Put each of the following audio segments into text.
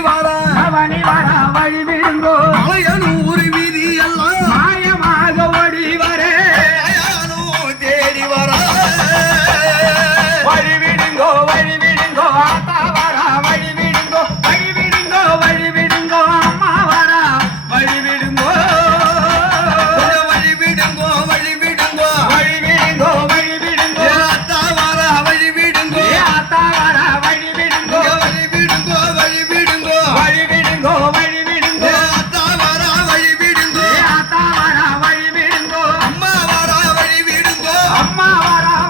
வர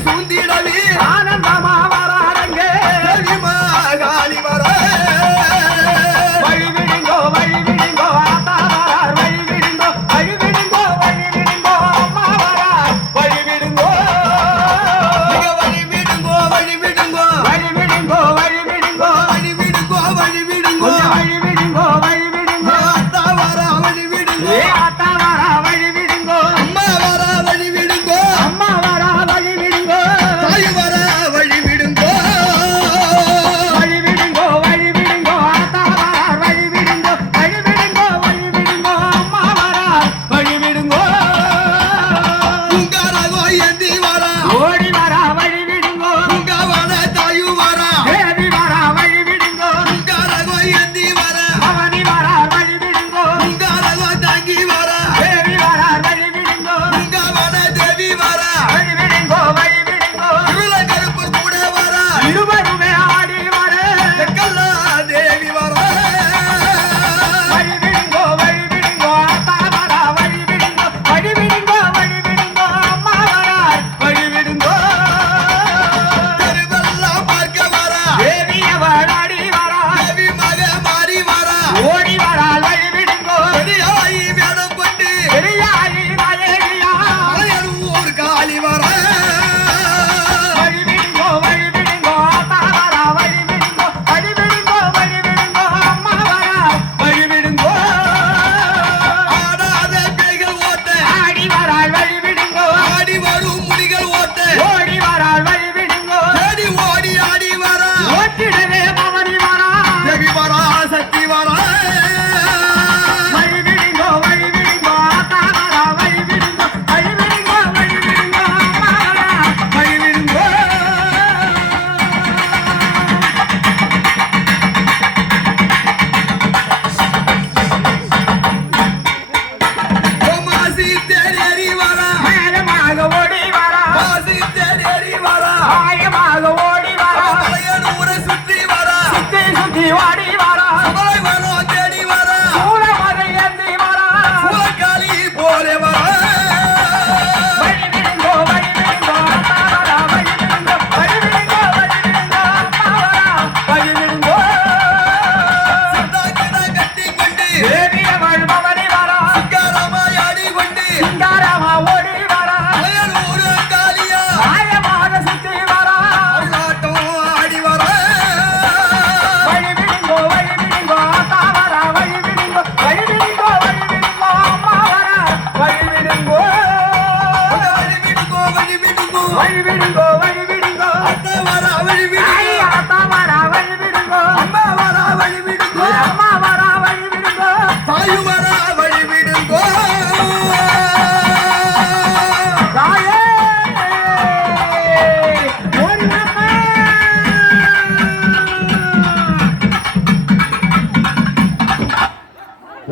சூழ்ந்திட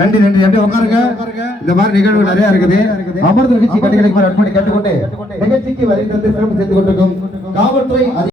நன்றி நன்றி. அப்படியே உட்காருங்க? இந்த மாதிரி நிகழ்வு நிறைய இருக்குது. அமர்ந்த நிகழ்ச்சி கட்டிகளுக்கு அர்ப்பணி கேட்டுக்கொண்டு நிகழ்ச்சிக்கு வருகிறது சிறப்பு செய்து கொண்டிருக்கும் காவல்துறை